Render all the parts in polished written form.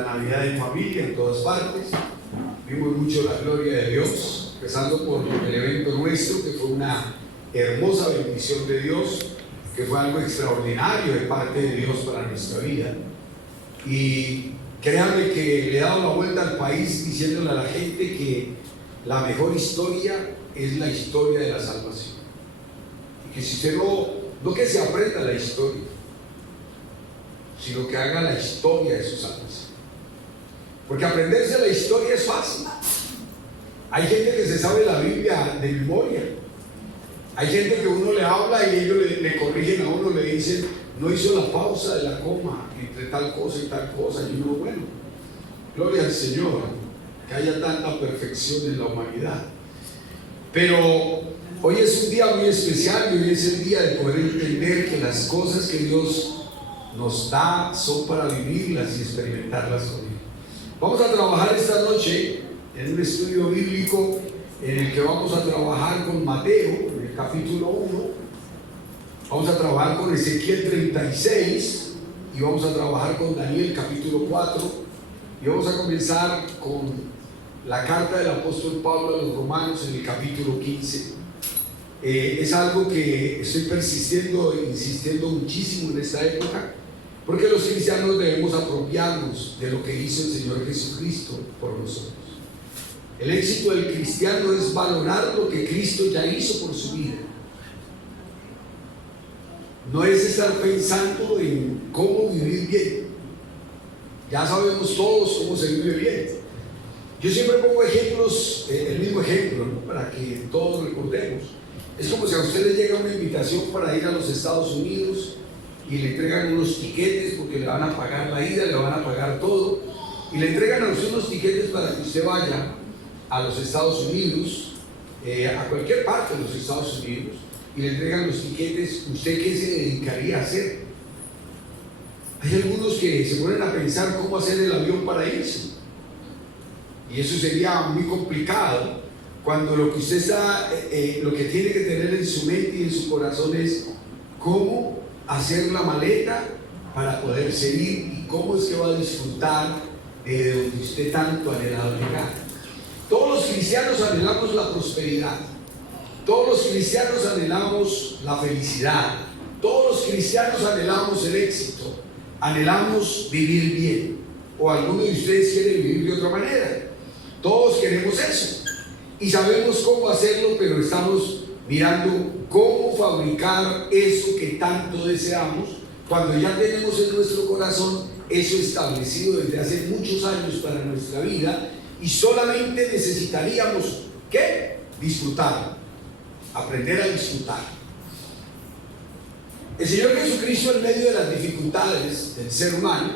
la Navidad en familia en todas partes. Vimos mucho la gloria de Dios, empezando por el evento nuestro, que fue una hermosa bendición de Dios, que fue algo extraordinario de parte de Dios para nuestra vida. Y créanme que le he dado la vuelta al país diciéndole a la gente que la mejor historia es la historia de la salvación. Y que si usted no que se aprenda la historia, sino que haga la historia de su salvación. Porque aprenderse la historia es fácil. Hay gente que se sabe la Biblia de memoria. Hay gente que uno le habla y ellos le corrigen a uno, le dicen, no hizo la pausa de la coma entre tal cosa y tal cosa. Y uno, bueno, gloria al Señor, que haya tanta perfección en la humanidad. Pero hoy es un día muy especial y hoy es el día de poder entender que las cosas que Dios nos da son para vivirlas y experimentarlas con Él. Vamos a trabajar esta noche en un estudio bíblico en el que vamos a trabajar con Mateo, en el capítulo 1, vamos a trabajar con Ezequiel 36 y vamos a trabajar con Daniel capítulo 4 y vamos a comenzar con la carta del apóstol Pablo a los romanos en el capítulo 15. Es algo que estoy persistiendo e insistiendo muchísimo en esta época, porque los cristianos debemos apropiarnos de lo que hizo el Señor Jesucristo por nosotros. El éxito del cristiano es valorar lo que Cristo ya hizo por su vida. No es estar pensando en cómo vivir bien. Ya sabemos todos cómo se vive bien. Yo siempre pongo ejemplos, el mismo ejemplo, ¿no? Para que todos recordemos. Es como si a usted le llega una invitación para ir a los Estados Unidos y le entregan unos tiquetes porque le van a pagar la ida, le van a pagar todo, y le entregan a usted unos tiquetes para que usted vaya a los Estados Unidos, a cualquier parte de los Estados Unidos, y le entregan los tiquetes. ¿Usted qué se dedicaría a hacer? Hay algunos que se ponen a pensar cómo hacer el avión para irse, y eso sería muy complicado cuando lo que usted está, lo que tiene que tener en su mente y en su corazón es cómo hacer la maleta para poder seguir y cómo es que va a disfrutar de donde usted tanto ha anhelado llegar. Todos los cristianos anhelamos la prosperidad, todos los cristianos anhelamos la felicidad, todos los cristianos anhelamos el éxito, anhelamos vivir bien, o alguno de ustedes quiere vivir de otra manera. Todos queremos eso y sabemos cómo hacerlo, pero estamos mirando cómo fabricar eso que tanto deseamos cuando ya tenemos en nuestro corazón eso establecido desde hace muchos años para nuestra vida, y solamente necesitaríamos ¿qué? Disfrutar, aprender a disfrutar. El Señor Jesucristo, en medio de las dificultades del ser humano,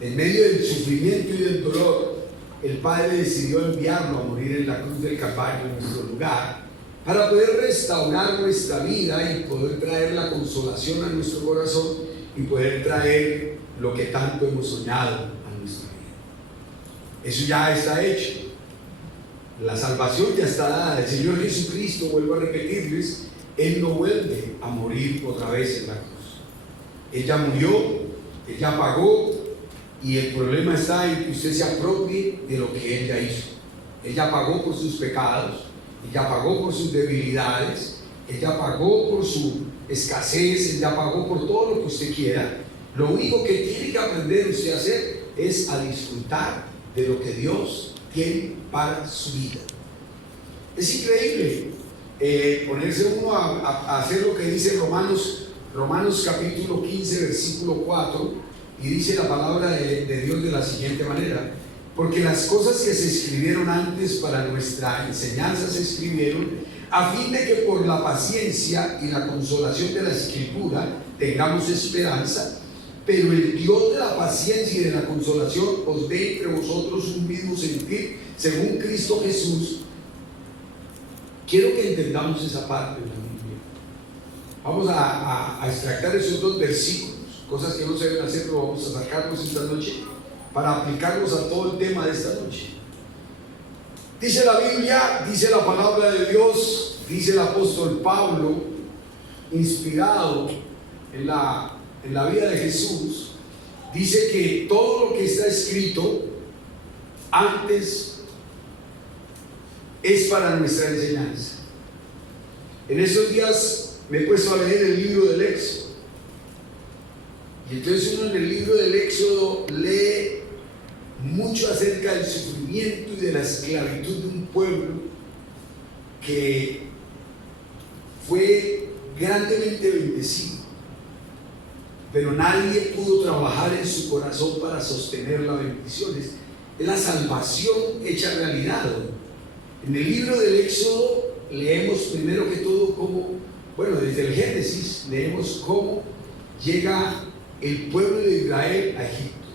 en medio del sufrimiento y del dolor, el Padre decidió enviarlo a morir en la cruz del Calvario en nuestro lugar, para poder restaurar nuestra vida y poder traer la consolación a nuestro corazón y poder traer lo que tanto hemos soñado a nuestra vida. Eso ya está hecho. La salvación ya está dada. El Señor Jesucristo, vuelvo a repetirles, Él no vuelve a morir otra vez en la cruz. Él ya murió, Él ya pagó, y el problema está en que usted se apropie de lo que Él ya hizo. Él ya pagó por sus pecados, Él ya pagó por sus debilidades, Él ya pagó por su escasez, Él ya pagó por todo lo que usted quiera. Lo único que tiene que aprender usted a hacer es a disfrutar de lo que Dios tiene para su vida. Es increíble ponerse uno a hacer lo que dice Romanos capítulo 15 versículo 4, y dice la palabra de Dios de la siguiente manera: porque las cosas que se escribieron antes para nuestra enseñanza se escribieron a fin de que por la paciencia y la consolación de la Escritura tengamos esperanza. Pero el Dios de la paciencia y de la consolación os dé entre vosotros un mismo sentir según Cristo Jesús. Quiero que entendamos esa parte de la Biblia. Vamos a extractar esos dos versículos, cosas que no se deben hacer, pero vamos a sacarlos esta noche para aplicarlos a todo el tema de esta noche. Dice la Biblia, dice la palabra de Dios, dice el apóstol Pablo, inspirado en la vida de Jesús, dice que todo lo que está escrito antes es para nuestra enseñanza. En estos días me he puesto a leer el libro del Éxodo. Y entonces uno en el libro del Éxodo lee mucho acerca del sufrimiento y de la esclavitud de un pueblo que fue grandemente bendecido, pero nadie pudo trabajar en su corazón para sostener la bendición. Es la salvación hecha realidad. En el libro del Éxodo leemos primero que todo cómo, bueno, desde el Génesis leemos cómo llega el pueblo de Israel a Egipto.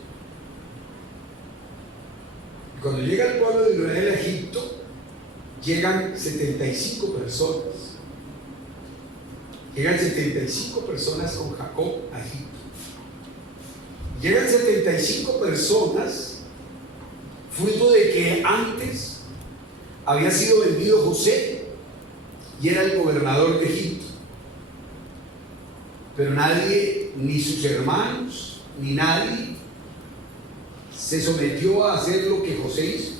Cuando llega el pueblo de Israel a Egipto, llegan 75 personas. Llegan 75 personas con Jacob a Egipto. Llegan 75 personas fruto de que antes había sido vendido José y era el gobernador de Egipto. Pero nadie, ni sus hermanos, ni nadie se sometió a hacer lo que José hizo.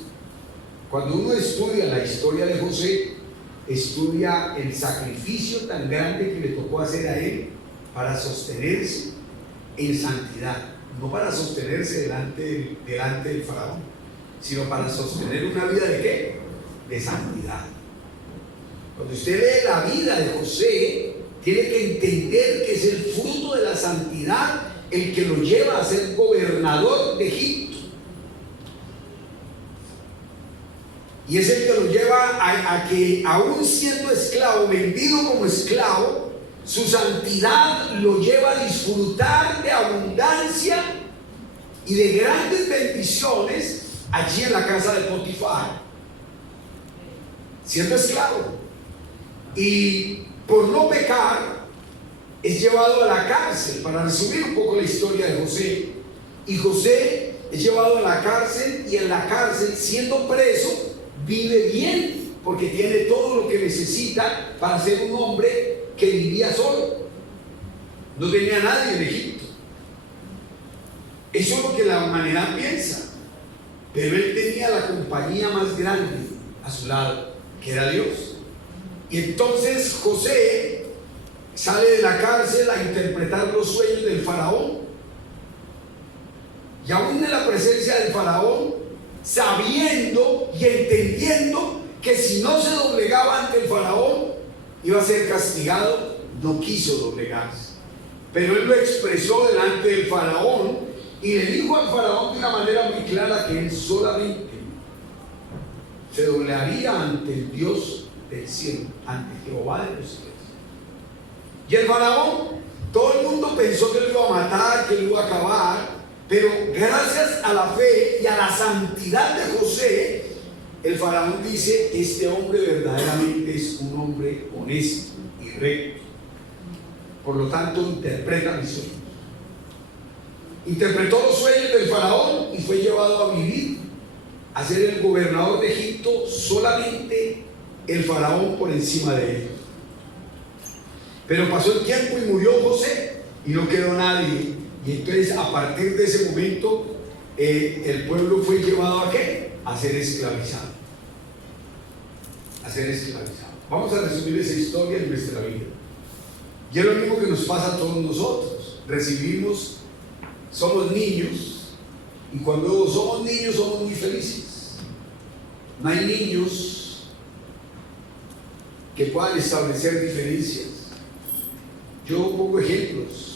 Cuando uno estudia la historia de José, estudia el sacrificio tan grande que le tocó hacer a él para sostenerse en santidad, no para sostenerse delante del faraón, sino para sostener una vida de ¿qué? De santidad. Cuando usted lee la vida de José, tiene que entender que es el fruto de la santidad el que lo lleva a ser gobernador de Egipto. Y es el que lo lleva a que, aún siendo esclavo, vendido como esclavo, su santidad lo lleva a disfrutar de abundancia y de grandes bendiciones allí en la casa de Potifar, siendo esclavo. Y por no pecar, es llevado a la cárcel. Para resumir un poco la historia de José, y José es llevado a la cárcel, y en la cárcel, siendo preso, vive bien, porque tiene todo lo que necesita para ser un hombre que vivía solo. No tenía nadie en Egipto. Eso es lo que la humanidad piensa. Pero él tenía la compañía más grande a su lado, que era Dios. Y entonces José sale de la cárcel a interpretar los sueños del faraón. Y aún en la presencia del faraón, sabiendo y entendiendo que si no se doblegaba ante el faraón iba a ser castigado, no quiso doblegarse. Pero él lo expresó delante del faraón y le dijo al faraón de una manera muy clara que él solamente se doblegaría ante el Dios del cielo, ante Jehová de los cielos. Y el faraón, todo el mundo pensó que lo iba a matar, que lo iba a acabar. Pero gracias a la fe y a la santidad de José, el faraón dice: este hombre verdaderamente es un hombre honesto y recto. Por lo tanto, interpreta mis sueños. Interpretó los sueños del faraón y fue llevado a vivir, a ser el gobernador de Egipto, solamente el faraón por encima de él. Pero pasó el tiempo y murió José y no quedó nadie. Y entonces, a partir de ese momento, el pueblo fue llevado ¿a qué? A ser esclavizado. A ser esclavizado. Vamos a resumir esa historia en nuestra vida. Y es lo mismo que nos pasa a todos nosotros. Somos niños, y cuando somos niños somos muy felices. No hay niños que puedan establecer diferencias. Yo pongo ejemplos.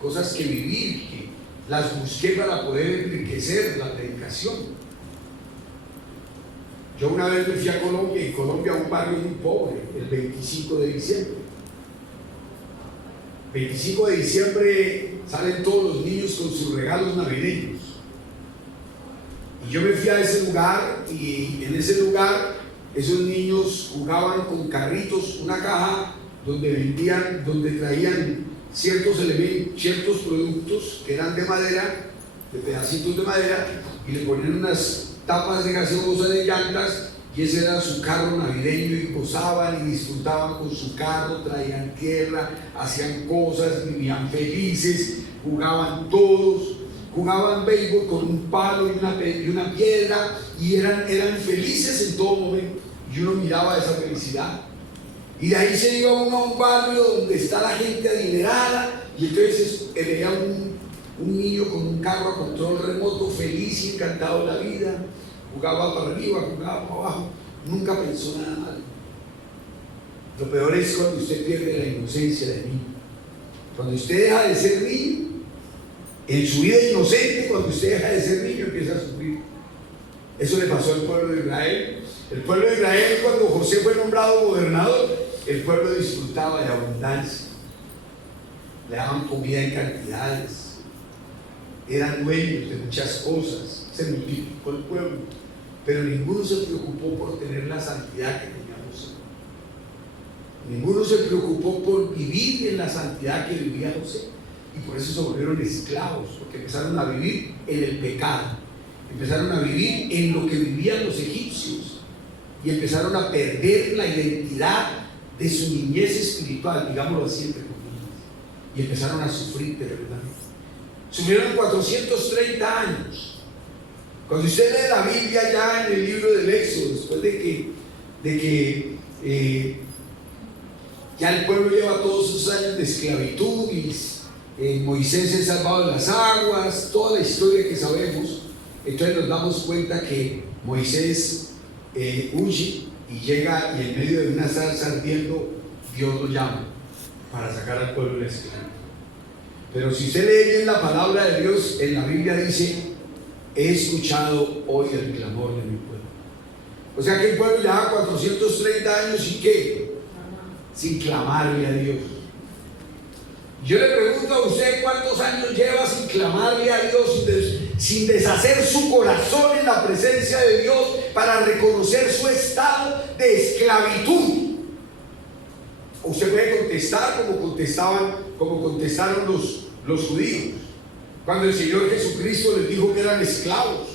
Cosas que viví, que las busqué para poder enriquecer la predicación. Yo una vez me fui a Colombia, y Colombia un barrio muy pobre, el 25 de diciembre. 25 de diciembre salen todos los niños con sus regalos navideños. Y yo me fui a ese lugar, y en ese lugar esos niños jugaban con carritos, una caja donde traían ciertos elementos, ciertos productos que eran de madera, de pedacitos de madera, y le ponían unas tapas de gaseosa, de llantas, y ese era su carro navideño, y gozaban y disfrutaban con su carro, traían tierra, hacían cosas, vivían felices, jugaban todos. jugaban béisbol con un palo y una piedra, y eran felices en todo momento. Y uno miraba esa felicidad. Y de ahí se iba uno a un barrio donde está la gente adinerada, y entonces veía un niño con un carro a control remoto, feliz y encantado de la vida, jugaba para arriba, jugaba para abajo, nunca pensó nada mal. Lo peor es cuando usted pierde la inocencia de niño. Cuando usted deja de ser niño, en su vida inocente, cuando usted deja de ser niño, empieza a sufrir. Eso le pasó al pueblo de Israel. El pueblo de Israel, cuando José fue nombrado gobernador, el pueblo disfrutaba de abundancia. Le daban comida en cantidades. Eran dueños de muchas cosas. Se multiplicó el pueblo. Pero ninguno se preocupó por tener la santidad que tenía José. Ninguno se preocupó por vivir en la santidad que vivía José. Y por eso se volvieron esclavos, porque empezaron a vivir en el pecado, empezaron a vivir en lo que vivían los egipcios, y empezaron a perder la identidad de su niñez espiritual, digámoslo así entre comillas, y empezaron a sufrir de verdad. Sufrieron 430 años. Cuando usted lee la Biblia ya en el libro del Éxodo, después de que ya el pueblo lleva todos sus años de esclavitud y Moisés es salvado de las aguas, toda la historia que sabemos, entonces nos damos cuenta que Moisés huye y llega, y en medio de una zarza ardiendo Dios lo llama para sacar al pueblo de la esclavitud. Pero si usted lee bien la palabra de Dios, en la Biblia dice: he escuchado hoy el clamor de mi pueblo. O sea que el pueblo lleva 430 años y ¿qué? Sin clamarle a Dios. Yo le pregunto a usted, ¿cuántos años lleva sin clamarle a Dios, sin deshacer su corazón en la presencia de Dios para reconocer su estado de esclavitud? Usted puede contestar como contestaron los judíos cuando el Señor Jesucristo les dijo que eran esclavos,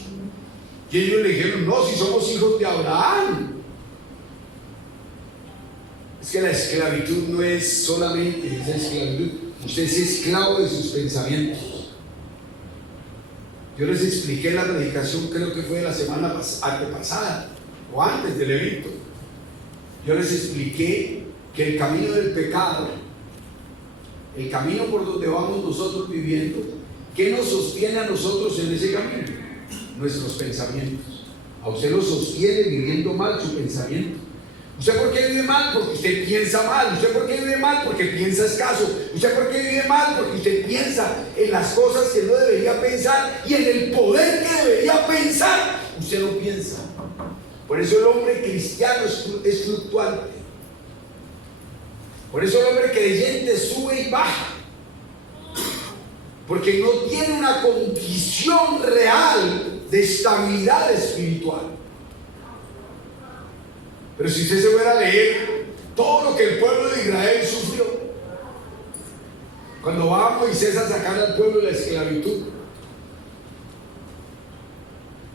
y ellos le dijeron: no, si somos hijos de Abraham. Es que la esclavitud no es solamente esa esclavitud. Usted es esclavo de sus pensamientos. Yo les expliqué en la predicación, creo que fue la semana antepasada o antes del evento. Yo les expliqué que el camino del pecado, el camino por donde vamos nosotros viviendo, ¿qué nos sostiene a nosotros en ese camino? Nuestros pensamientos. A usted lo sostiene viviendo mal su pensamiento. ¿Usted por qué vive mal? Porque usted piensa mal. ¿Usted por qué vive mal? Porque piensa escaso. ¿Usted por qué vive mal? Porque usted piensa en las cosas que no debería pensar y en el poder que debería pensar. Usted no piensa. Por eso el hombre cristiano es fluctuante. Por eso el hombre creyente sube y baja. Porque no tiene una condición real de estabilidad espiritual. Pero si usted se fuera a leer todo lo que el pueblo de Israel sufrió, cuando va Moisés a sacar al pueblo de la esclavitud,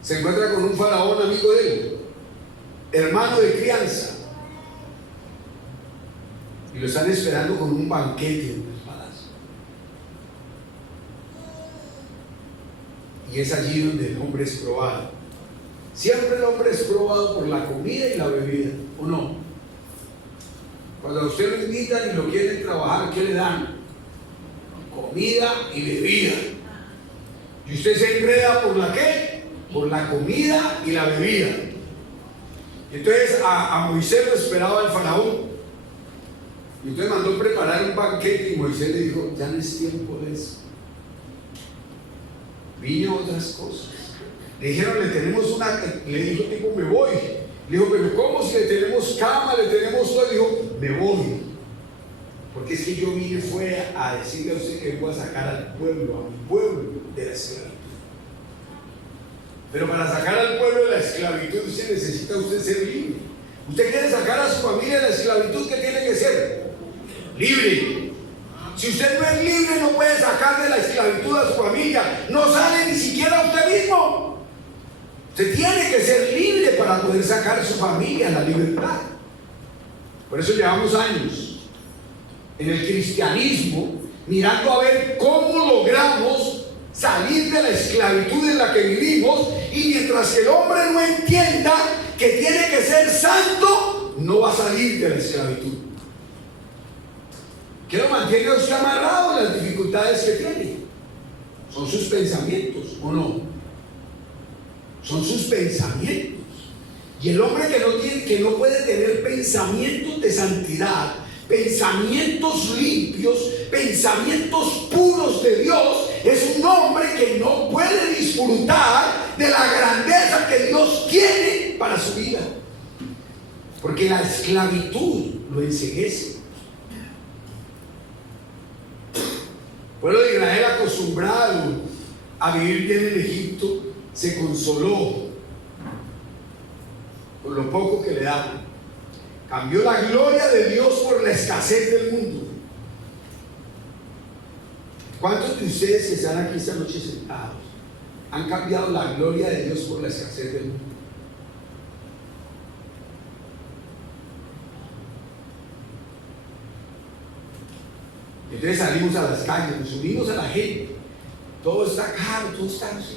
se encuentra con un faraón amigo de él, hermano de crianza, y lo están esperando con un banquete en el palacio. Y es allí donde el hombre es probado. Siempre el hombre es probado por la comida y la bebida, ¿o no? Cuando a usted lo invitan y lo quieren trabajar, ¿qué le dan? Comida y bebida. Y usted se enreda ¿por la qué? Por la comida y la bebida. Entonces a Moisés lo esperaba el faraón. Y entonces mandó preparar un banquete, y Moisés le dijo: ya no es tiempo de eso. Vino otras cosas. Le dijeron: le dijo tipo: me voy. Le dijo: pero ¿cómo? Si le tenemos cama, le tenemos todo. Le dijo: me voy. Porque es que yo vine fue a decirle a usted que voy a sacar al pueblo, a mi pueblo, de la esclavitud. Pero para sacar al pueblo de la esclavitud, usted necesita ser libre. Usted quiere sacar a su familia de la esclavitud, ¿qué tiene que ser? Libre. Si usted no es libre, no puede sacar de la esclavitud a su familia. No sale ni siquiera usted mismo. Usted tiene que ser libre para poder sacar a su familia a la libertad. Por eso llevamos años en el cristianismo mirando a ver cómo logramos salir de la esclavitud en la que vivimos, y mientras el hombre no entienda que tiene que ser santo, no va a salir de la esclavitud. ¿Qué lo mantiene a usted amarrado en las dificultades que tiene? ¿Son sus pensamientos o no? Son sus pensamientos. Y el hombre que no puede tener pensamientos de santidad, pensamientos limpios, pensamientos puros de Dios, es un hombre que no puede disfrutar de la grandeza que Dios tiene para su vida, porque la esclavitud lo enceguece. El pueblo de Israel, acostumbrado a vivir bien en Egipto, se consoló con lo poco que le daban. Cambió la gloria de Dios por la escasez del mundo. ¿Cuántos de ustedes que están aquí esta noche sentados han cambiado la gloria de Dios por la escasez del mundo? Entonces salimos a las calles, nos unimos a la gente. Todo está caro, todo está no sé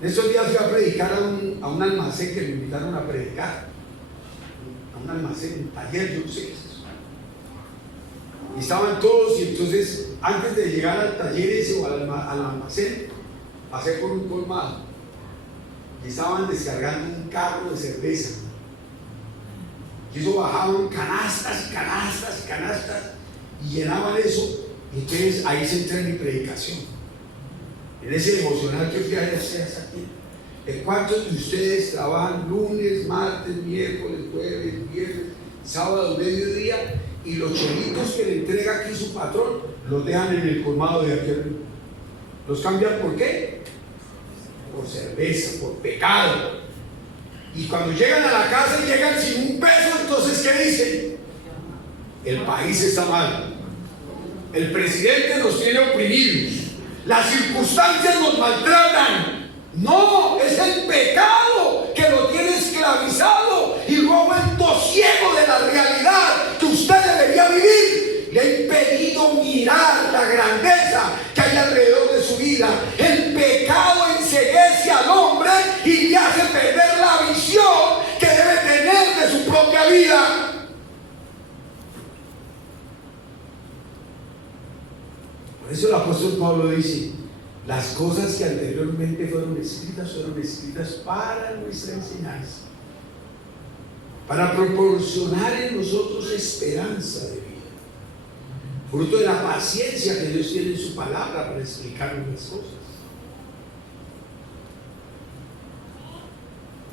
qué. Estos días fui a predicar a un almacén que me invitaron a predicar. A un almacén, un taller, yo no sé qué es eso. Y estaban todos, y entonces antes de llegar al taller ese o al almacén, pasé por un colmado y estaban descargando un carro de cerveza. Y eso bajaban canastas, canastas, canastas, y llenaban eso. Y entonces ahí se entra en mi predicación, en ese devocional que fui a hacer hasta aquí. ¿Cuántos de ustedes trabajan lunes, martes, miércoles, jueves, viernes, sábado, mediodía, y los chelitos que le entrega aquí su patrón los dejan en el colmado de aquel? ¿Los cambian por qué? Por cerveza, por pecado. Y cuando llegan a la casa y llegan sin un peso, entonces ¿qué dicen? El país está mal, el presidente nos tiene oprimidos, las circunstancias nos maltratan. No, es el pecado que lo tiene esclavizado y lo ha vuelto ciego de la realidad que usted debería vivir. Le ha impedido mirar la grandeza que hay alrededor de su vida. El pecado enceguece al hombre y le hace perder la visión que debe tener de su propia vida. Por eso el apóstol Pablo dice: las cosas que anteriormente fueron escritas para nuestra enseñanza, para proporcionar en nosotros esperanza de vida, fruto de la paciencia que Dios tiene en su palabra para explicarnos las cosas.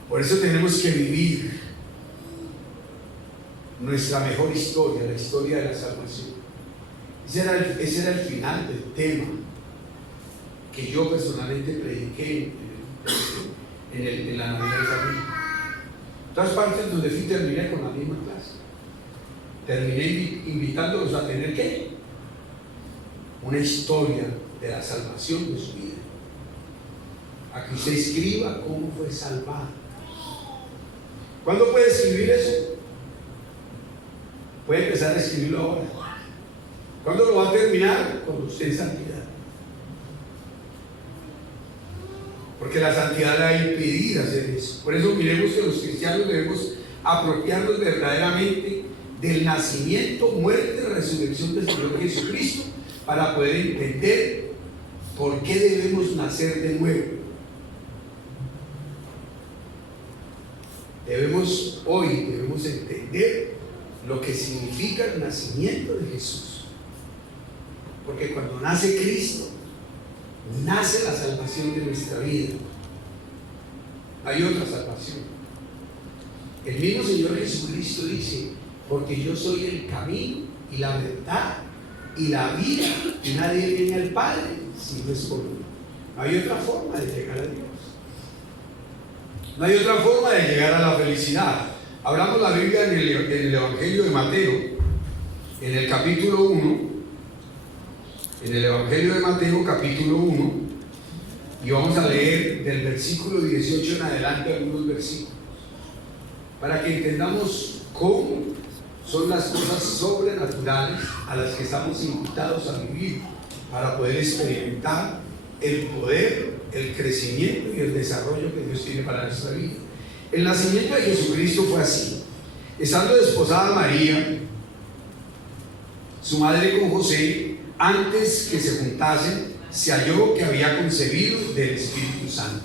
Por eso tenemos que vivir nuestra mejor historia, la historia de la salvación. Ese era el final del tema que yo personalmente prediqué en la Navidad de San Luis. En todas partes donde fui terminé con la misma clase. Terminé invitándolos a tener ¿qué? Una historia de la salvación de su vida. A que usted escriba cómo fue salvado. ¿Cuándo puede escribir eso? Puede empezar a escribirlo ahora. ¿Cuándo lo va a terminar? Cuando usted en santidad. Porque la santidad le ha impedido hacer eso. Por eso miremos que los cristianos debemos apropiarnos verdaderamente del nacimiento, muerte y resurrección del Señor Jesucristo para poder entender por qué debemos nacer de nuevo. Hoy debemos entender lo que significa el nacimiento de Jesús. Porque cuando nace Cristo, nace la salvación de nuestra vida. Hay otra salvación. El mismo Señor Jesucristo dice: porque yo soy el camino y la verdad y la vida, y nadie viene al Padre si no es por mí. No hay otra forma de llegar a Dios. No hay otra forma de llegar a la felicidad. Hablamos la Biblia en el Evangelio de Mateo, en el capítulo 1. En el Evangelio de Mateo, capítulo 1, y vamos a leer del versículo 18 en adelante algunos versículos, para que entendamos cómo son las cosas sobrenaturales a las que estamos invitados a vivir, para poder experimentar el poder, el crecimiento y el desarrollo que Dios tiene para nuestra vida. El nacimiento de Jesucristo fue así. Estando desposada María, su madre, con José, antes que se juntasen, se halló que había concebido del Espíritu Santo.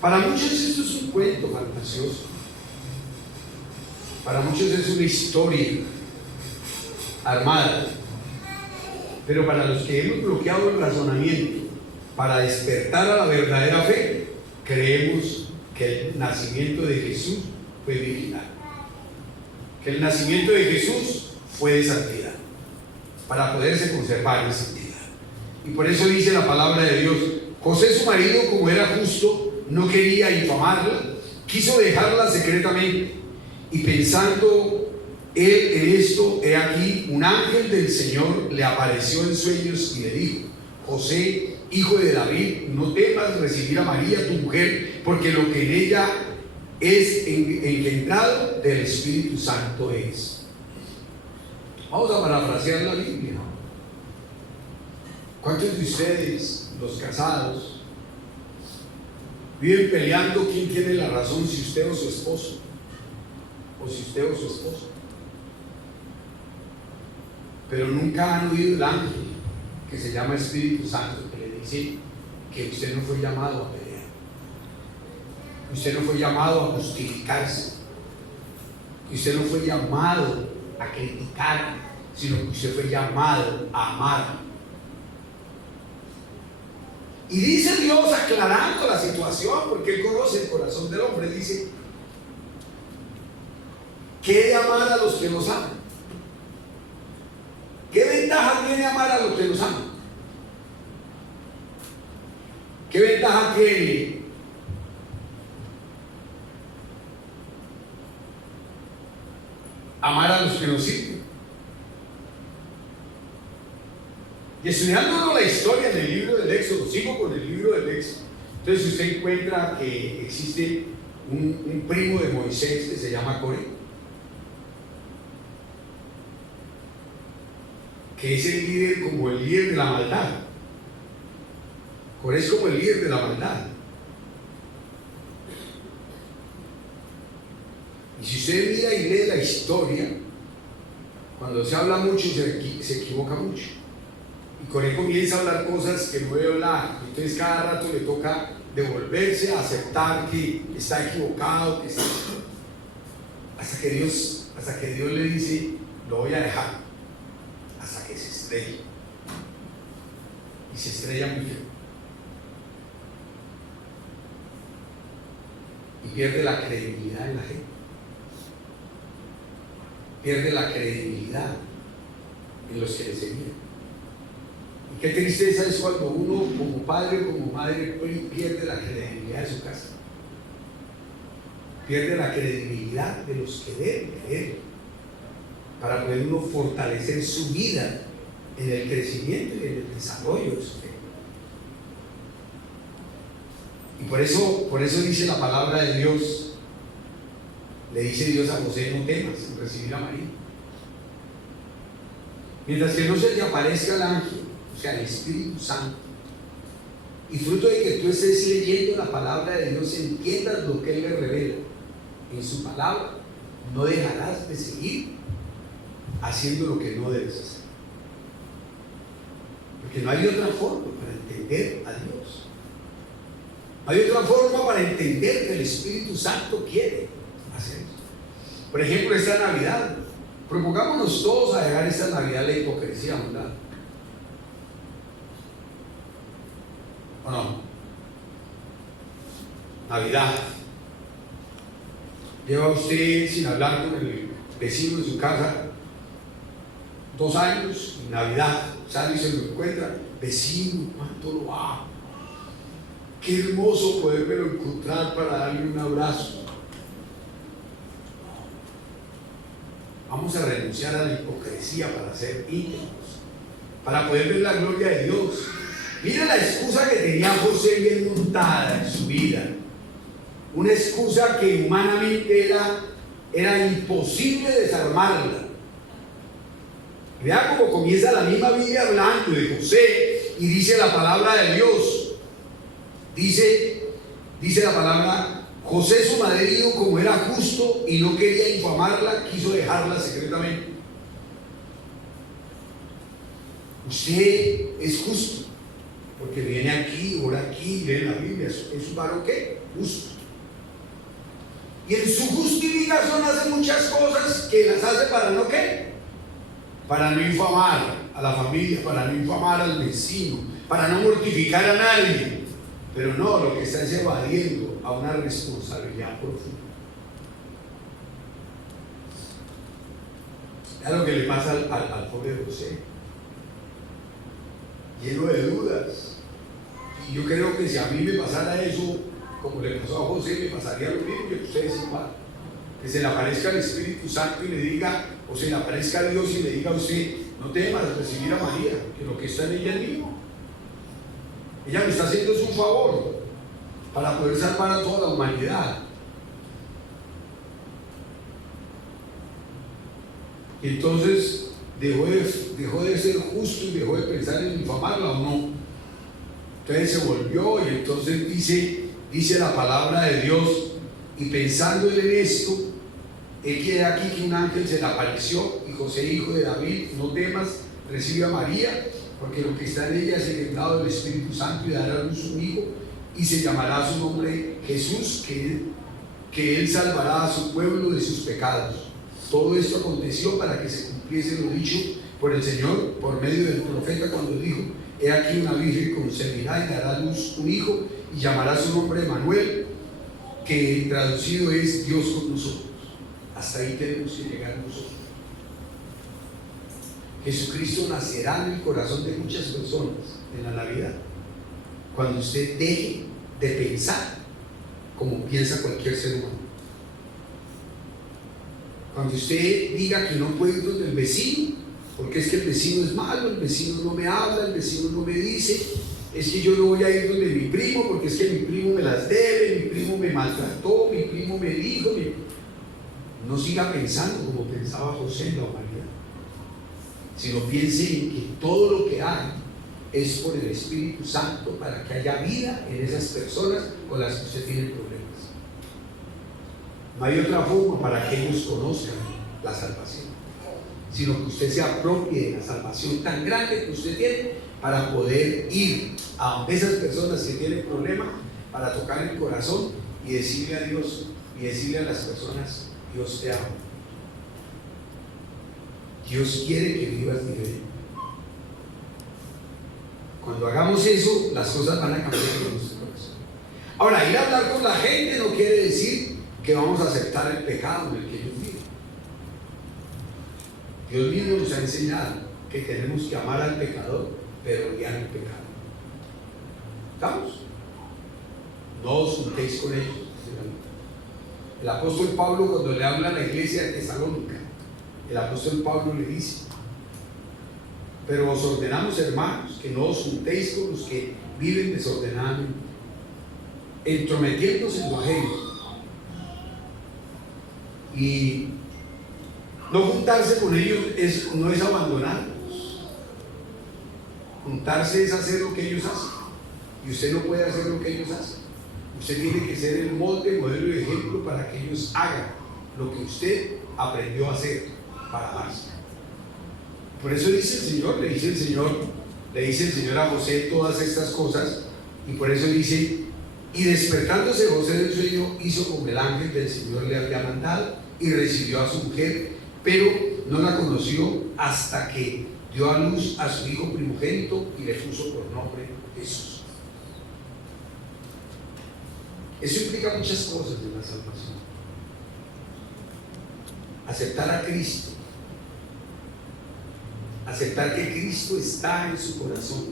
Para muchos esto es un cuento fantasioso. Para muchos es una historia armada. Pero para los que hemos bloqueado el razonamiento para despertar a la verdadera fe, creemos que el nacimiento de Jesús fue virginal, que el nacimiento de Jesús fue de santidad, para poderse conservar en santidad. Y por eso dice la palabra de Dios: José, su marido, como era justo, no quería infamarla, quiso dejarla secretamente. Y pensando él en esto, he aquí, un ángel del Señor le apareció en sueños y le dijo: José, hijo de David, no temas recibir a María tu mujer, porque lo que en ella es engendrado del Espíritu Santo es. Vamos a parafrasear la Biblia. ¿Cuántos de ustedes, los casados, viven peleando quién tiene la razón, si usted o su esposo? O si usted o su esposo. Pero nunca han oído el ángel que se llama Espíritu Santo, que le dice que usted no fue llamado a pelear, usted no fue llamado a justificarse, usted no fue llamado a criticar, sino que usted fue llamado a amar. Y dice Dios, aclarando la situación, porque Él conoce el corazón del hombre, dice: ¿qué de amar a los que nos aman? ¿Qué ventaja tiene amar a los que nos aman? ¿Qué ventaja tiene amar a los que nos sirven? Y estudiando la historia del libro del Éxodo, sigo con el libro del Éxodo. Entonces usted encuentra que existe un primo de Moisés que se llama Coré, que es el líder, como el líder de la maldad. Coré es como el líder de la maldad. Y si usted mira y lee la historia, cuando se habla mucho se equivoca mucho. Y Coré comienza a hablar cosas que no debe hablar. Entonces cada rato le toca devolverse a aceptar que está equivocado, hasta que Dios le dice: lo voy a dejar, hasta que se estrella. Y se estrella muy feo. Y pierde la credibilidad en la gente. Pierde la credibilidad en los que le seguían. Y qué tristeza es cuando uno, como padre o como madre, pierde la credibilidad de su casa. Pierde la credibilidad de los que deben creer, para poder uno fortalecer su vida en el crecimiento y en el desarrollo de su fe. Y por eso dice la palabra de Dios, le dice Dios a José: no temas en recibir a María. Mientras que no se te aparezca el ángel, o sea, el Espíritu Santo, y fruto de que tú estés leyendo la palabra de Dios, entiendas lo que Él le revela en su palabra, no dejarás de seguir haciendo lo que no debes hacer. Porque no hay otra forma para entender a Dios. No hay otra forma para entender que el Espíritu Santo quiere hacer eso. Por ejemplo, esta Navidad, propongámonos todos a dejar esta Navidad la hipocresía, ¿verdad? ¿O no? Navidad. Lleva usted sin hablar con el vecino de su casa 2 años, y Navidad sale y se lo encuentra: vecino, ¿cuánto lo amo? Qué hermoso podérmelo encontrar para darle un abrazo. Vamos a renunciar a la hipocresía para ser íntegros, para poder ver la gloria de Dios. Mira la excusa que tenía José bien montada en su vida, una excusa que humanamente era imposible desarmarla. Vea cómo comienza la misma Biblia hablando de José Y dice la palabra de Dios, dice la palabra: José su marido, como era justo y no quería infamarla, quiso dejarla secretamente. Usted es justo porque viene aquí, ora aquí, lee la Biblia. ¿Es un varón qué? Justo. Y en su justificación hace muchas cosas que las hace para no qué, para no infamar a la familia, para no infamar al vecino, para no mortificar a nadie. Pero no, lo que está es evadiendo a una responsabilidad profunda. Es lo que le pasa al pobre José, lleno de dudas. Y yo creo que si a mí me pasara eso, como le pasó a José, me pasaría lo mismo que a ustedes igual. Que se le aparezca el Espíritu Santo y le diga, o se le aparezca Dios y le diga a usted: no temas recibir a María, que lo que está en ella es mío. Ella me está haciendo un favor para poder salvar a toda la humanidad. Y entonces dejó de ser justo y dejó de pensar en infamarla, ¿o no? Entonces se volvió, y entonces dice la palabra de Dios: y pensando él en esto, él quiere aquí que un ángel se le apareció, y José, hijo de David, no temas, recibe a María, porque lo que está en ella es heredado del Espíritu Santo, y dará a luz un hijo, y se llamará su nombre Jesús, que él salvará a su pueblo de sus pecados. Todo esto aconteció para que se cumpliese lo dicho por el Señor por medio del profeta, cuando dijo: he aquí una virgen concebirá y dará a luz un hijo, y llamará su nombre Emmanuel, que traducido es Dios con nosotros. Hasta ahí tenemos que llegar nosotros. Jesucristo nacerá en el corazón de muchas personas en la Navidad, cuando usted deje de pensar como piensa cualquier ser humano. Cuando usted diga que no puede ir donde el vecino, porque es que el vecino es malo, el vecino no me habla, el vecino no me dice, es que yo no voy a ir donde mi primo, porque es que mi primo me las debe, mi primo me maltrató, mi primo me dijo. No siga pensando como pensaba José en la humanidad, sino piense en que todo lo que hay es por el Espíritu Santo, para que haya vida en esas personas con las que usted tiene problemas. No hay otra forma para que ellos conozcan la salvación, sino que usted se apropie de la salvación tan grande que usted tiene, para poder ir a donde esas personas que tienen problemas, para tocar el corazón y decirle a Dios, y decirle a las personas: Dios te ama, Dios quiere que vivas diferente. Cuando hagamos eso, las cosas van a cambiar en nuestro corazón. Ahora, ir a hablar con la gente no quiere decir que vamos a aceptar el pecado en el que ellos viven. Dios mismo nos ha enseñado que tenemos que amar al pecador, pero odiar el pecado. ¿Estamos? No os juntéis con ellos. El apóstol Pablo, cuando le habla a la iglesia de Tesalónica, el apóstol Pablo le dice: pero os ordenamos, hermanos, que no os juntéis con los que viven desordenadamente, entrometiéndose en lo ajeno. Y no juntarse con ellos no es abandonarlos. Juntarse es hacer lo que ellos hacen, y usted no puede hacer lo que ellos hacen. Usted tiene que ser el molde, modelo y ejemplo para que ellos hagan lo que usted aprendió a hacer para amarse. Por eso dice el Señor, le dice el Señor a José todas estas cosas, y por eso dice: y despertándose José del sueño, hizo como el ángel del Señor le había mandado, y recibió a su mujer, pero no la conoció hasta que dio a luz a su hijo primogénito, y le puso por nombre Jesús. Eso implica muchas cosas en la salvación. Aceptar a Cristo, aceptar que Cristo está en su corazón,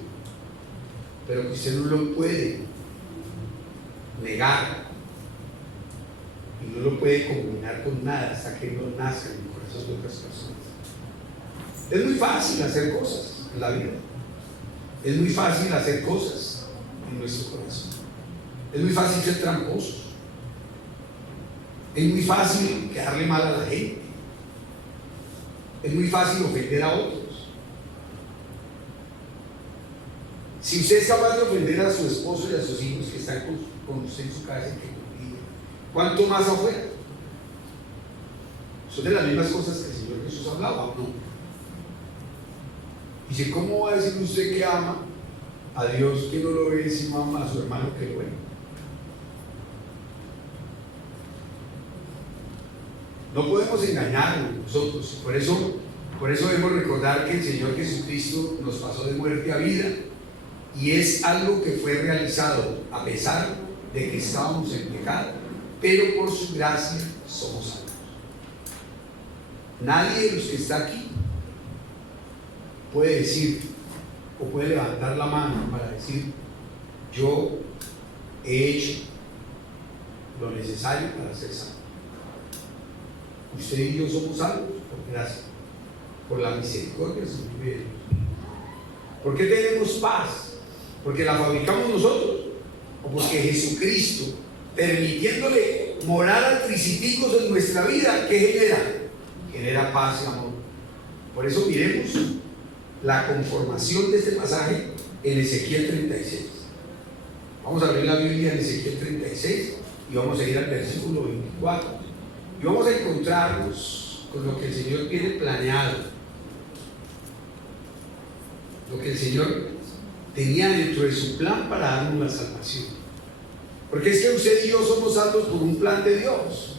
pero que usted no lo puede negar y no lo puede combinar con nada hasta que no nazca en el corazón de otras personas. Es muy fácil hacer cosas en la vida, es muy fácil hacer cosas en nuestro corazón, es muy fácil ser tramposos, es muy fácil quedarle mal a la gente, es muy fácil ofender a otros. Si usted es capaz de ofender a su esposo y a sus hijos que están con usted en su casa y que conviven, ¿cuánto más afuera? Son de las mismas cosas que el Señor Jesús hablaba, ¿o no? Dice, ¿cómo va a decir usted que ama a Dios que no lo ve si no ama a su hermano que lo ve? No podemos engañarnos nosotros. Por eso debemos recordar que el Señor Jesucristo nos pasó de muerte a vida, y es algo que fue realizado a pesar de que estábamos en pecado, pero por su gracia somos salvos. Nadie de los que está aquí puede decir o puede levantar la mano para decir: yo he hecho lo necesario para ser salvo. Usted y yo somos salvos por gracia, por la misericordia de Dios. ¿Por qué tenemos paz? ¿Porque la fabricamos nosotros? ¿O porque Jesucristo, permitiéndole morar a triciticos en nuestra vida, qué genera? Genera paz y amor. Por eso miremos la conformación de este pasaje en Ezequiel 36. Vamos a abrir la Biblia en Ezequiel 36 y vamos a ir al versículo 24. Y vamos a encontrarnos con lo que el Señor tiene planeado, lo que el Señor tenía dentro de su plan para darnos la salvación. Porque es que usted y yo somos salvos por un plan de Dios.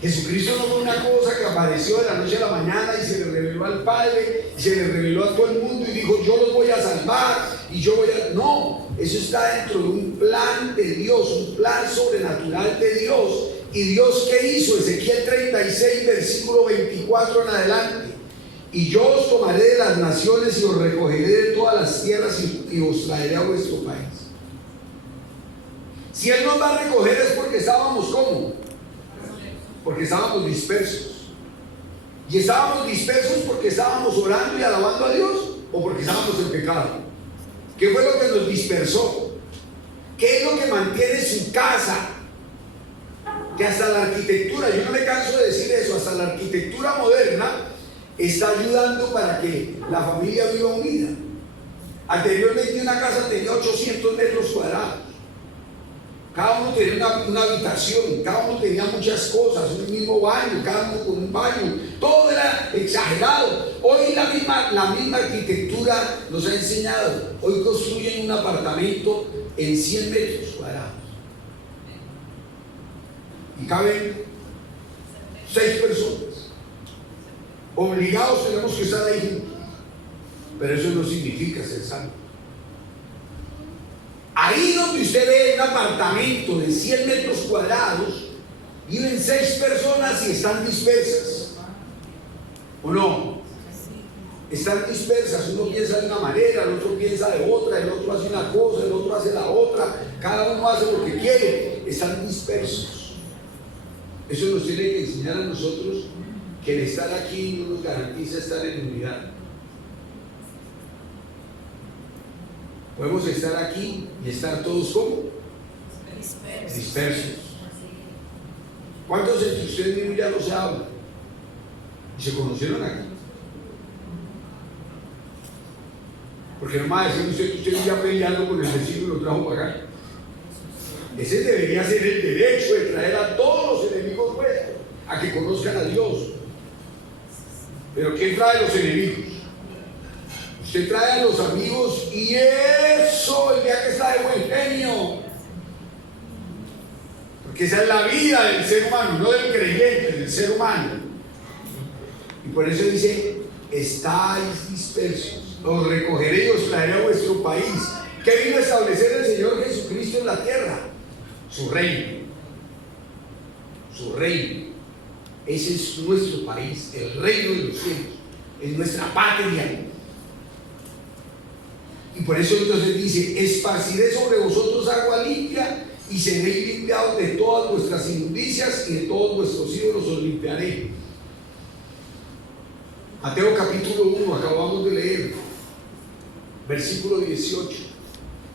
Jesucristo no fue una cosa que apareció de la noche a la mañana y se le reveló al Padre y se le reveló a todo el mundo y dijo: yo los voy a salvar y yo voy a... No, eso está dentro de un plan de Dios, un plan sobrenatural de Dios. ¿Y Dios qué hizo? Ezequiel 36, versículo 24 en adelante. Y yo os tomaré de las naciones y os recogeré de todas las tierras y os traeré a vuestro país. Si Él nos va a recoger es porque estábamos ¿cómo? Porque estábamos dispersos. Y estábamos dispersos porque estábamos orando y alabando a Dios, o porque estábamos en pecado. ¿Qué fue lo que nos dispersó? ¿Qué es lo que mantiene su casa? Que hasta la arquitectura, yo no me canso de decir eso, hasta la arquitectura moderna está ayudando para que la familia viva unida. Anteriormente una casa tenía 800 metros cuadrados. Cada uno tenía una habitación, cada uno tenía muchas cosas, un mismo baño, cada uno con un baño, todo era exagerado. Hoy la misma arquitectura nos ha enseñado. Hoy construyen un apartamento en 100 metros cuadrados y caben 6 personas. Obligados tenemos que estar ahí juntos, pero eso no significa ser salvo. Ahí donde usted ve un apartamento de 100 metros cuadrados, viven 6 personas y están dispersas, ¿o no? Están dispersas. Uno piensa de una manera, el otro piensa de otra, el otro hace una cosa, el otro hace la otra, cada uno hace lo que quiere, están dispersos. Eso nos tiene que enseñar a nosotros que el estar aquí no nos garantiza estar en unidad. Podemos estar aquí y estar todos ¿cómo? Dispersos. ¿Cuántos entre ustedes mismos ya no se hablan? Y se conocieron aquí. Porque no más decir usted que usted ya peleando con el vecino y lo trajo para acá. Ese debería ser el derecho de traer a todos los enemigos nuestros a que conozcan a Dios. Pero ¿quién trae los enemigos? Usted trae a los amigos y eso, el día que está de buen genio. Porque esa es la vida del ser humano, no del creyente, del ser humano. Y por eso dice: estáis dispersos, os recogeré y os traeré a vuestro país. ¿Qué vino a establecer el Señor Jesucristo en la tierra? Su reino. Su reino. Ese es nuestro país, el reino de los cielos, es nuestra patria. Y por eso entonces dice: esparciré sobre vosotros agua limpia y seréis limpiados de todas vuestras inmundicias y de todos vuestros ídolos os limpiaré. Mateo capítulo 1, acabamos de leer, versículo 18.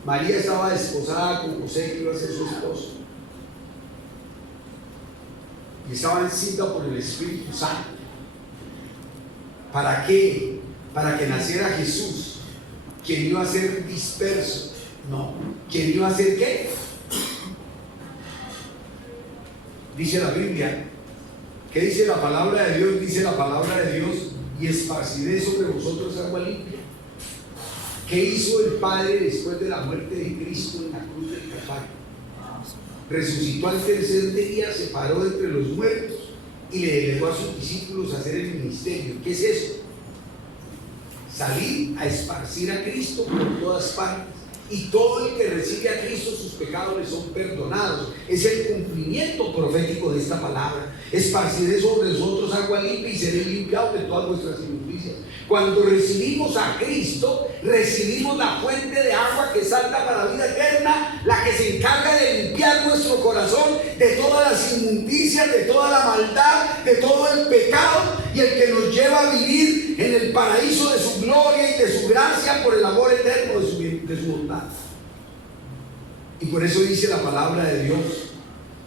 María estaba desposada con José, que iba a ser su esposo, y estaba encinta por el Espíritu Santo. ¿Para qué? Para que naciera Jesús, quien iba a ser disperso. No, ¿quién iba a ser qué? Dice la Biblia. ¿Qué dice la palabra de Dios? Dice la palabra de Dios: y esparciré sobre vosotros agua limpia. ¿Qué hizo el Padre después de la muerte de Cristo en la cruz del Calvario? Resucitó al tercer día, se paró entre los muertos y le delegó a sus discípulos a hacer el ministerio. ¿Qué es eso? Salir a esparcir a Cristo por todas partes. Y todo el que recibe a Cristo, sus pecados le son perdonados. Es el cumplimiento profético de esta palabra. Esparciré sobre nosotros agua limpia y seré limpiado de todas vuestras injusticias. Cuando recibimos a Cristo, recibimos la fuente de agua que salta para la vida eterna, la que se encarga de limpiar nuestro corazón de todas las injusticias, de toda la maldad, de todo el pecado, y el que nos lleva a vivir en el paraíso de su gloria y de su gracia por el amor eterno de su bondad. Y por eso dice la palabra de Dios: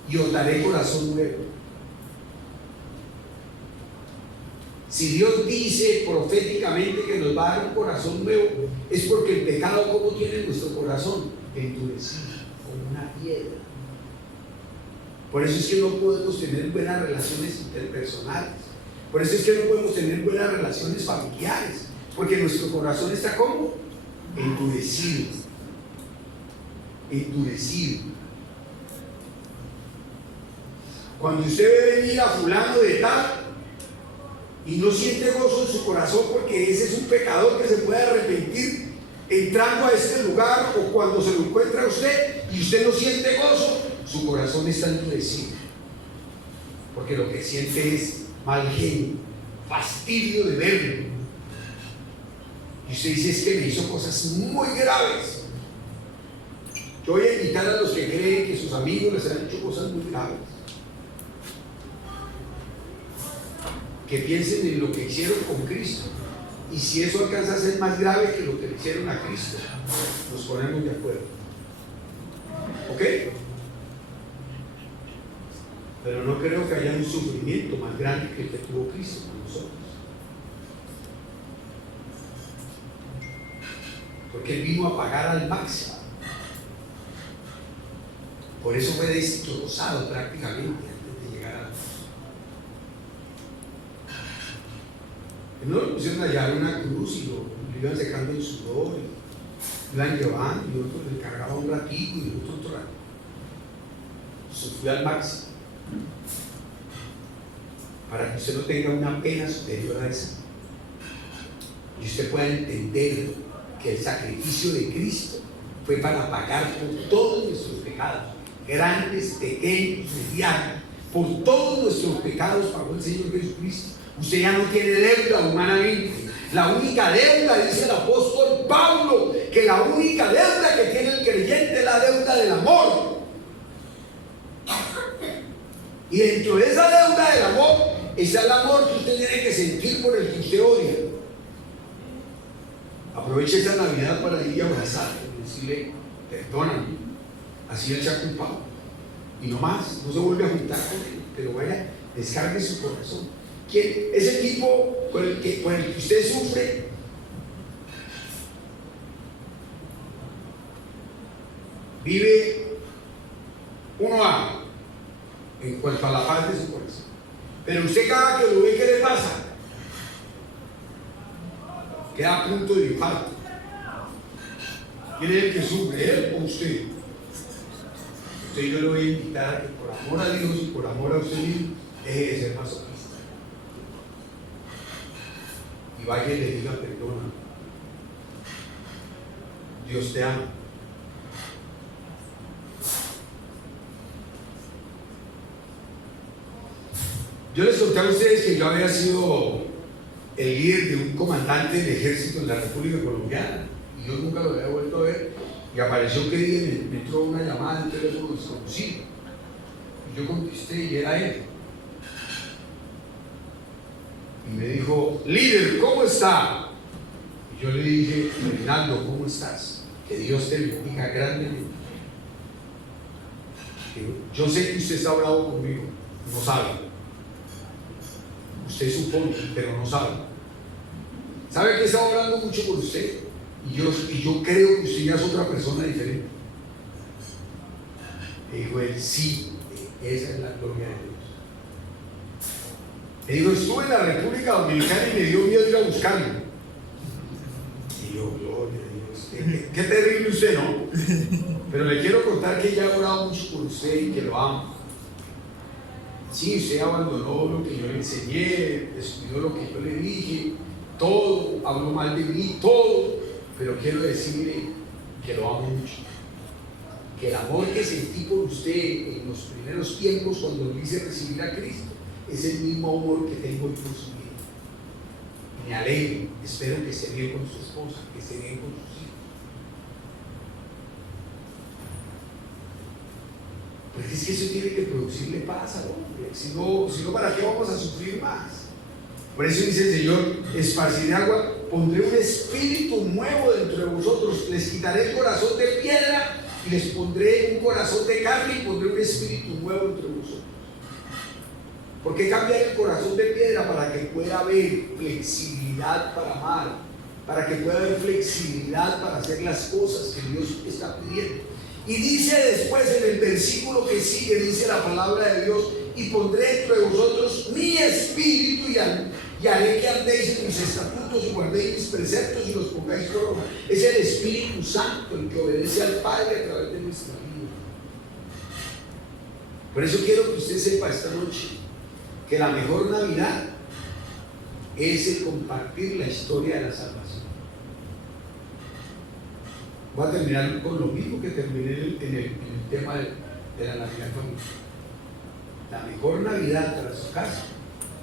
y os daré corazón nuevo. Si Dios dice proféticamente que nos va a dar un corazón nuevo, es porque el pecado, ¿cómo tiene nuestro corazón? Endurecido, como una piedra. Por eso es que no podemos tener buenas relaciones interpersonales. Por eso es que no podemos tener buenas relaciones familiares, porque nuestro corazón está como endurecido. Endurecido. Cuando usted ve venir a fulano de tal y no siente gozo en su corazón, porque ese es un pecador que se puede arrepentir entrando a este lugar, o cuando se lo encuentra a usted y usted no siente gozo, su corazón está endurecido, porque lo que siente es mal genio, fastidio de verlo. Y usted dice: es que me hizo cosas muy graves. Yo voy a invitar a los que creen que sus amigos les han hecho cosas muy graves, que piensen en lo que hicieron con Cristo, y si eso alcanza a ser más grave que lo que le hicieron a Cristo, nos ponemos de acuerdo. ¿Ok? Pero no creo que haya un sufrimiento más grande que el que tuvo Cristo con nosotros, porque Él vino a pagar al máximo. Por eso fue destrozado prácticamente antes de llegar a la cruz. No lo pusieron allá en una cruz y lo iban secando en sudor, y lo iban llevando, y otro le cargaba un ratito y otro rato. Sufrió al máximo, para que usted no tenga una pena superior a esa, y usted pueda entender que el sacrificio de Cristo fue para pagar por todos nuestros pecados, grandes, pequeños, medianos. Por todos nuestros pecados pagó el Señor Jesucristo. Usted ya no tiene deuda humanamente. La única deuda, dice el apóstol Pablo, que la única deuda que tiene el creyente es la deuda del amor. Y dentro de esa deuda del amor está el amor que usted tiene que sentir por el que usted odia. Aproveche esta Navidad para ir a abrazarle y decirle: perdóname, así él se ha culpado, y no más, no se vuelve a juntar con él, pero vaya, descargue su corazón. ¿Quién? Ese tipo con el que usted sufre, vive 1A en cuanto a la paz de su corazón, pero usted cada que lo ve, ¿qué le pasa? Queda a punto de infarto. ¿Quién es el que sufre, él o usted? Entonces yo le voy a invitar a que, por amor a Dios y por amor a usted mismo, deje de ser masoquista y vaya y le diga: perdona, Dios te ama. Yo les conté a ustedes que yo había sido el líder de un comandante del ejército en la República Colombiana, y yo nunca lo había vuelto a ver, y apareció que día me entró una llamada en un teléfono desconocido, y yo contesté y era él, y me dijo: líder, ¿cómo está? Y yo le dije: Reinaldo, ¿cómo estás? Que Dios te bendiga grandemente. Yo sé que usted está bravo conmigo, no sabe. Usted supone, pero no sabe. ¿Sabe que estaba hablando mucho con usted? y yo creo que usted ya es otra persona diferente. Me dijo él, sí, esa es la gloria de Dios. Me dijo, estuve en la República Dominicana y me dio miedo ir a buscarlo. Y yo, gloria a Dios, qué terrible usted, ¿no? Pero le quiero contar que ya he orado mucho por usted y que lo amo. Sí, usted abandonó lo que yo le enseñé, descuidó lo que yo le dije, todo, habló mal de mí, todo, pero quiero decirle que lo amo mucho. Que el amor que sentí por usted en los primeros tiempos cuando lo hice recibir a Cristo es el mismo amor que tengo hoy por su vida. Me alegro, espero que esté bien con su esposa, que esté bien con sus hijos. Porque es que eso tiene que producirle paz, hombre. Si no, ¿para qué vamos a sufrir más? Por eso dice el Señor, esparciré agua, pondré un espíritu nuevo dentro de vosotros, les quitaré el corazón de piedra y les pondré un corazón de carne y pondré un espíritu nuevo entre vosotros. ¿Por qué cambiar el corazón de piedra? Para que pueda haber flexibilidad para amar, para que pueda haber flexibilidad para hacer las cosas que Dios está pidiendo. Y dice después en el versículo que sigue, dice la palabra de Dios, y pondré entre vosotros mi espíritu y haré que andéis en mis estatutos y guardéis mis preceptos y los pongáis por obra. Es el Espíritu Santo el que obedece al Padre a través de nuestra vida. Por eso quiero que usted sepa esta noche que la mejor Navidad es el compartir la historia de la salvación. Voy a terminar con lo mismo que terminé en el tema de la Navidad familiar. La mejor Navidad para su casa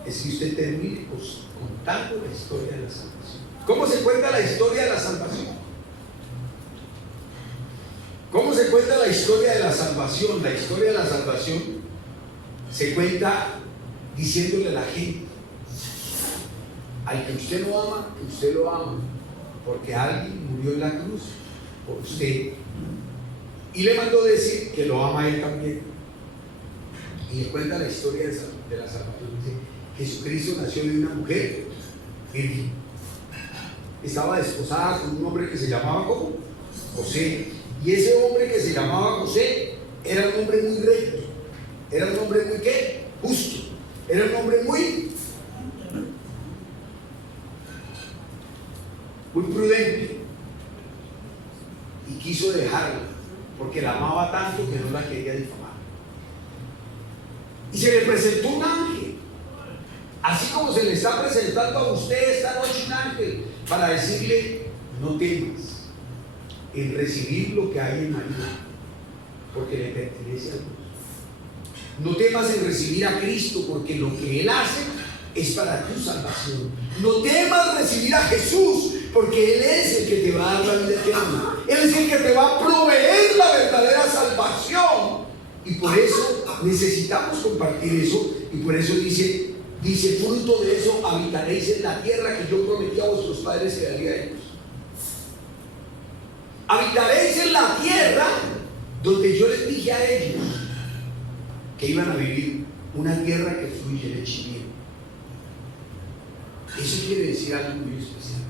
es que usted termine contando la historia de la salvación. ¿Cómo se cuenta la historia de la salvación? ¿Cómo se cuenta la historia de la salvación? La historia de la salvación se cuenta diciéndole a la gente: al que usted no ama, que usted lo ama, porque alguien murió en la cruz por usted y le mandó decir que lo ama a él también. Y le cuenta la historia de la salvación. Dice: Jesucristo nació de una mujer virgen, estaba desposada con un hombre que se llamaba ¿cómo? José. Y ese hombre que se llamaba José era un hombre muy recto, era un hombre muy ¿qué? Justo, era un hombre muy prudente, y quiso dejarla porque la amaba tanto que no la quería difamar. Y se le presentó un ángel, así como se le está presentando a usted esta noche un ángel, para decirle: no temas en recibir lo que hay en María, porque le pertenece a Dios. No temas en recibir a Cristo, porque lo que Él hace es para tu salvación. No temas recibir a Jesús, porque Él es el que te va a dar la vida eterna. Él es el que te va a proveer la verdadera salvación. Y por eso necesitamos compartir eso. Y por eso dice, fruto de eso habitaréis en la tierra que yo prometí a vuestros padres que daría a ellos. Habitaréis en la tierra donde yo les dije a ellos que iban a vivir, una tierra que fluye leche y miel. Eso quiere decir algo muy especial.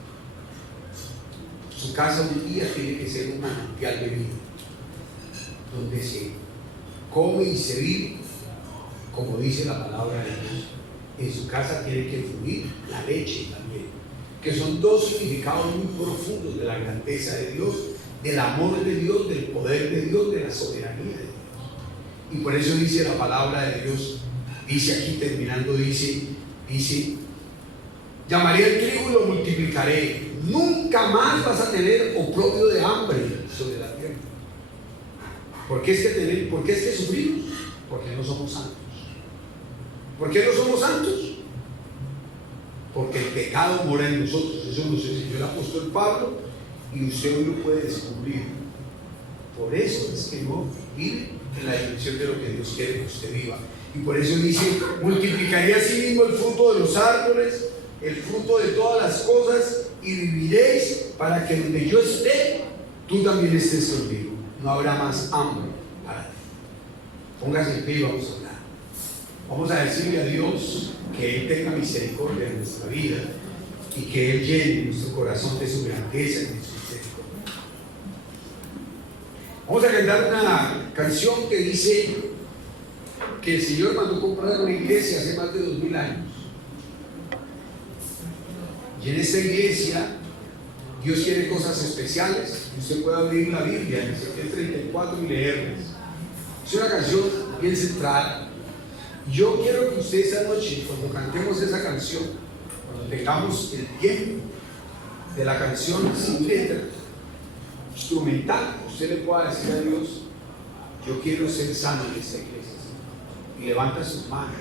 Su casa un día tiene que ser un manantial de vida, donde se come y se vive, como dice la palabra de Dios. En su casa tiene que fluir la leche también, que son dos significados muy profundos de la grandeza de Dios, del amor de Dios, del poder de Dios, de la soberanía de Dios. Y por eso dice la palabra de Dios, dice aquí terminando, dice, llamaré al trigo y lo multiplicaré. Nunca más vas a tener oprobio de hambre sobre la tierra. ¿Por qué es que sufrimos? Porque no somos santos. ¿Por qué no somos santos? Porque el pecado mora en nosotros. Eso nos enseñó el apóstol Pablo, y usted hoy lo puede descubrir. Por eso es que no vive en la dirección de lo que Dios quiere que usted viva. Y por eso dice: multiplicaré así mismo el fruto de los árboles, el fruto de todas las cosas, y viviréis, para que donde yo esté, tú también estés conmigo. No habrá más hambre para ti. Póngase en pie y vamos a hablar. Vamos a decirle a Dios que Él tenga misericordia en nuestra vida y que Él llene nuestro corazón de su grandeza y de su Vamos a cantar una canción que dice que el Señor mandó comprar una iglesia hace más de 2000 años. Y en esta iglesia Dios quiere cosas especiales. Usted puede abrir la Biblia en Ezequiel 34 y leerlas. Es una canción bien central. Yo quiero que usted esta noche, cuando cantemos esa canción, cuando tengamos el tiempo de la canción sin letra, instrumental, usted le pueda decir a Dios: yo quiero ser sano en esta iglesia. Y levanta sus manos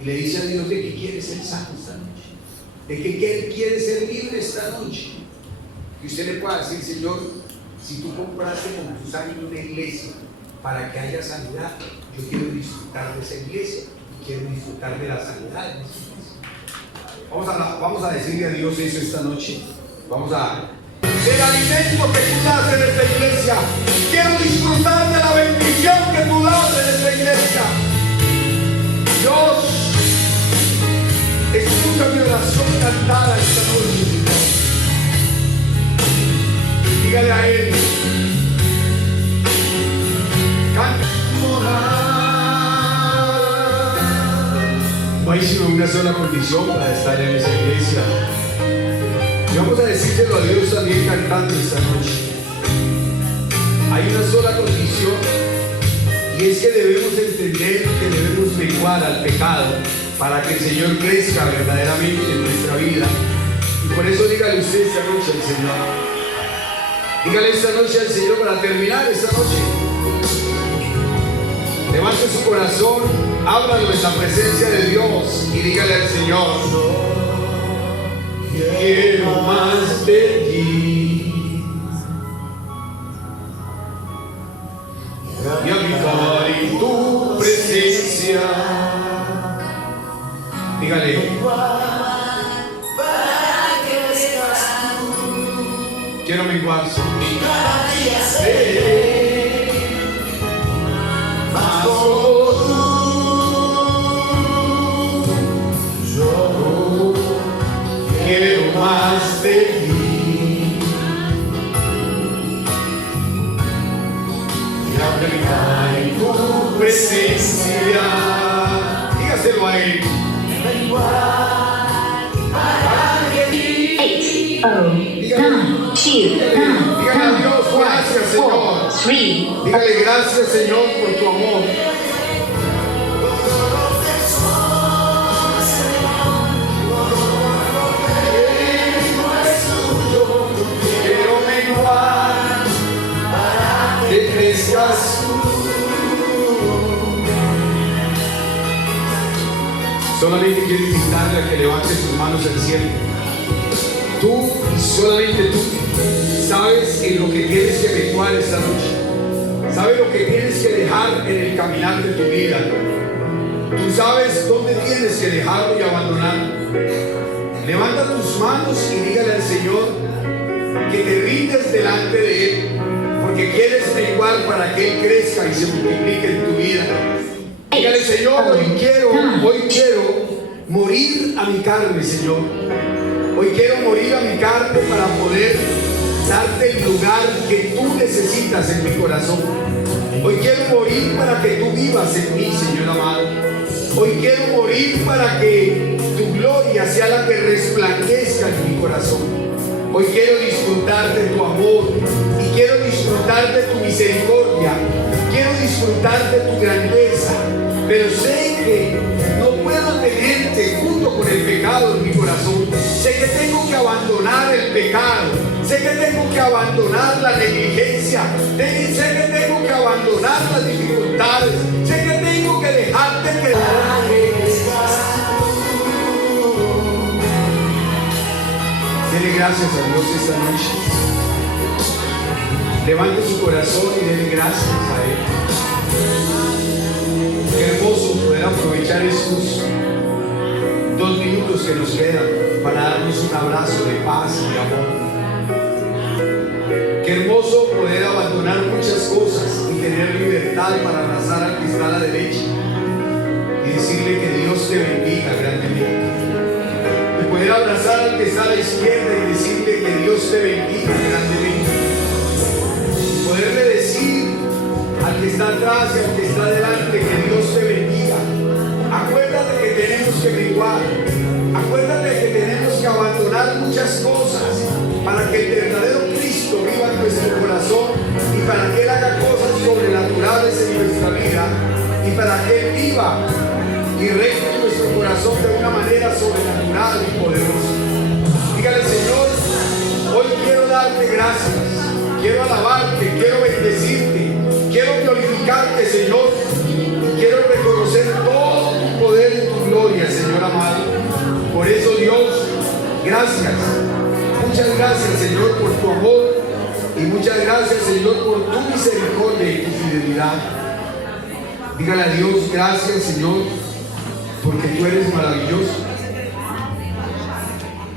y le dice a Dios de que quiere ser sano esta noche, de que quiere ser libre esta noche. Y usted le pueda decir: Señor, si tú compraste con tu sangre una iglesia para que haya sanidad, yo quiero disfrutar de esa iglesia y quiero disfrutar de la sanidad de esa iglesia. Vamos a decirle a Dios eso esta noche. El alimento que tú das en esta iglesia, quiero disfrutar de la bendición que tú das en esta iglesia. Dios, escucha mi oración cantada esta noche, Señor. Dígale a Él: canta. No hay sino una sola condición para estar en esa iglesia. Y vamos a decírselo a Dios también cantando esta noche. Hay una sola condición, y es que debemos entender que debemos menguar al pecado para que el Señor crezca verdaderamente en nuestra vida. Y por eso dígale usted esta noche al Señor. Dígale esta noche al Señor, para terminar esta noche. Levante su corazón, ábralo en la presencia de Dios y dígale al Señor: quiero más de ti y habitar en tu presencia. Dígale: quiero menguar su más yo quiero más de ti y habitar en tu presencia. Dígaselo a Él. 8, 9, 2, 9, Dígale a Dios: gracias, Señor. 3. Dígale: gracias, Señor, por tu amor. Quiero menguar para que crezcas tú. Solamente quiero invitarle a que levante sus manos al cielo. Tú y solamente tú sabes en lo que tienes que menguar esta noche. Sabes lo que tienes que dejar en el caminar de tu vida. Tú sabes dónde tienes que dejarlo y abandonarlo. Levanta tus manos y dígale al Señor que te rindes delante de Él, porque quieres menguar para que Él crezca y se multiplique en tu vida. Dígale: Señor, hoy quiero morir a mi carne, Señor. Hoy quiero morir a mi carne para poder darte el lugar que tú necesitas en mi corazón. Hoy quiero morir para que tú vivas en mí, Señor amado. Hoy quiero morir para que tu gloria sea la que resplandezca en mi corazón. Hoy quiero disfrutar de tu amor y quiero disfrutar de tu misericordia. Quiero disfrutar de tu grandeza, pero sé que no puedo tenerte junto con el pecado en mi corazón. Sé que tengo que abandonar el pecado. Sé que tengo que abandonar la negligencia. Sé que tengo que abandonar las dificultades. Sé que tengo que dejarte que dele gracias a Dios esta noche. Levante su corazón y dele gracias a Él. Qué hermoso poder aprovechar estos 2 minutos que nos quedan para darnos un abrazo de paz y de amor. Qué hermoso poder abandonar muchas cosas y tener libertad para abrazar al que está a la derecha y decirle que Dios te bendiga grandemente. Y poder abrazar al que está a la izquierda y decirle que Dios te bendiga grandemente. Poderle decir que está atrás y al que está adelante, que Dios te bendiga. Acuérdate que tenemos que menguar. Acuérdate que tenemos que abandonar muchas cosas para que el verdadero Cristo viva en nuestro corazón y para que Él haga cosas sobrenaturales en nuestra vida y para que Él viva y reine en nuestro corazón de una manera sobrenatural y poderosa. Dígale: Señor, hoy quiero darte gracias, quiero alabarte, quiero bendecirte, quiero glorificarte, Señor, y quiero reconocer todo tu poder y tu gloria, Señor amado. Por eso, Dios, gracias. Muchas gracias, Señor, por tu amor y muchas gracias, Señor, por tu misericordia y tu fidelidad. Dígale a Dios: gracias, Señor, porque tú eres maravilloso.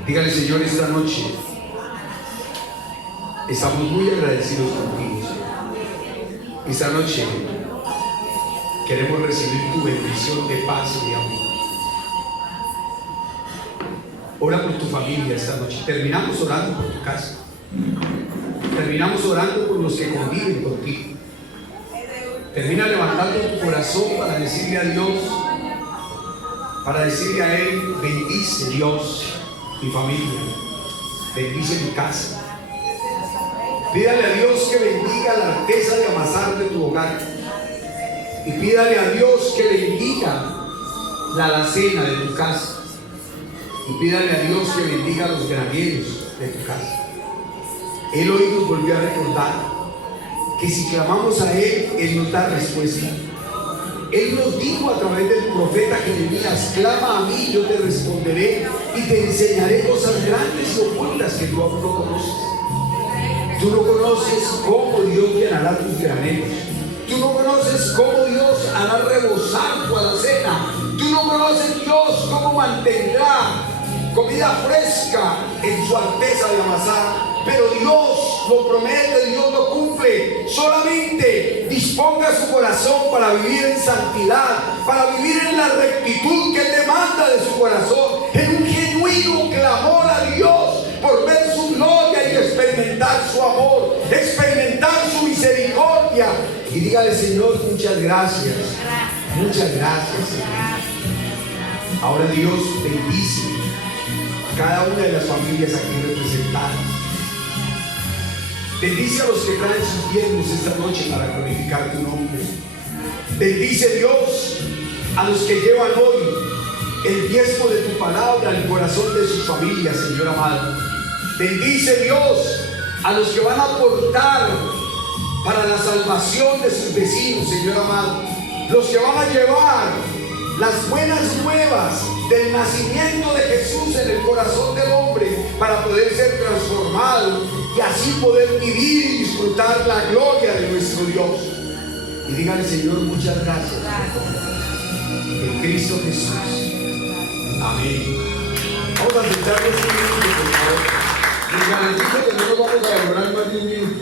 Dígale: Señor, esta noche estamos muy agradecidos contigo, Señor. Esta noche queremos recibir tu bendición de paz y de amor. Ora por tu familia esta noche. Terminamos orando por tu casa. Terminamos orando por los que conviven contigo. Termina levantando tu corazón para decirle a Dios, para decirle a Él: bendice, Dios, mi familia, bendice mi casa. Pídale a Dios que bendiga la arteza de amasar de tu hogar. Y pídale a Dios que bendiga la alacena de tu casa. Y pídale a Dios que bendiga los graneros de tu casa. Él hoy nos volvió a recordar que si clamamos a Él, Él nos da respuesta. Él nos dijo a través del profeta Jeremías: clama a mí, yo te responderé y te enseñaré cosas grandes y ocultas que tú aún no conoces. Tú no conoces cómo Dios llenará tus graneros. Tú no conoces cómo Dios hará rebosar tu alacena. Tú no conoces, Dios, cómo mantendrá comida fresca en su arteza de amasar. Pero Dios lo promete, Dios lo cumple. Solamente disponga su corazón para vivir en santidad, para vivir en la rectitud que Él demanda de su corazón, en un genuino clamor a Dios por ver su gloria y experimentar su amor, experimentar su misericordia. Y dígale: Señor, muchas gracias. Muchas gracias, Señor. Ahora, Dios, bendice a cada una de las familias aquí representadas. Bendice a los que traen sus diezmos esta noche para glorificar tu nombre. Bendice, Dios, a los que llevan hoy el diezmo de tu palabra al corazón de sus familias, Señor amado. Bendice, Dios, a los que van a aportar para la salvación de sus vecinos, Señor amado. Los que van a llevar las buenas nuevas del nacimiento de Jesús en el corazón del hombre para poder ser transformado y así poder vivir y disfrutar la gloria de nuestro Dios. Y dígale: Señor, muchas gracias en Cristo Jesús. Amén. Vamos a sentarnos un minuto, por favor. Les garantizo que no nos vamos a demorar más de un minuto.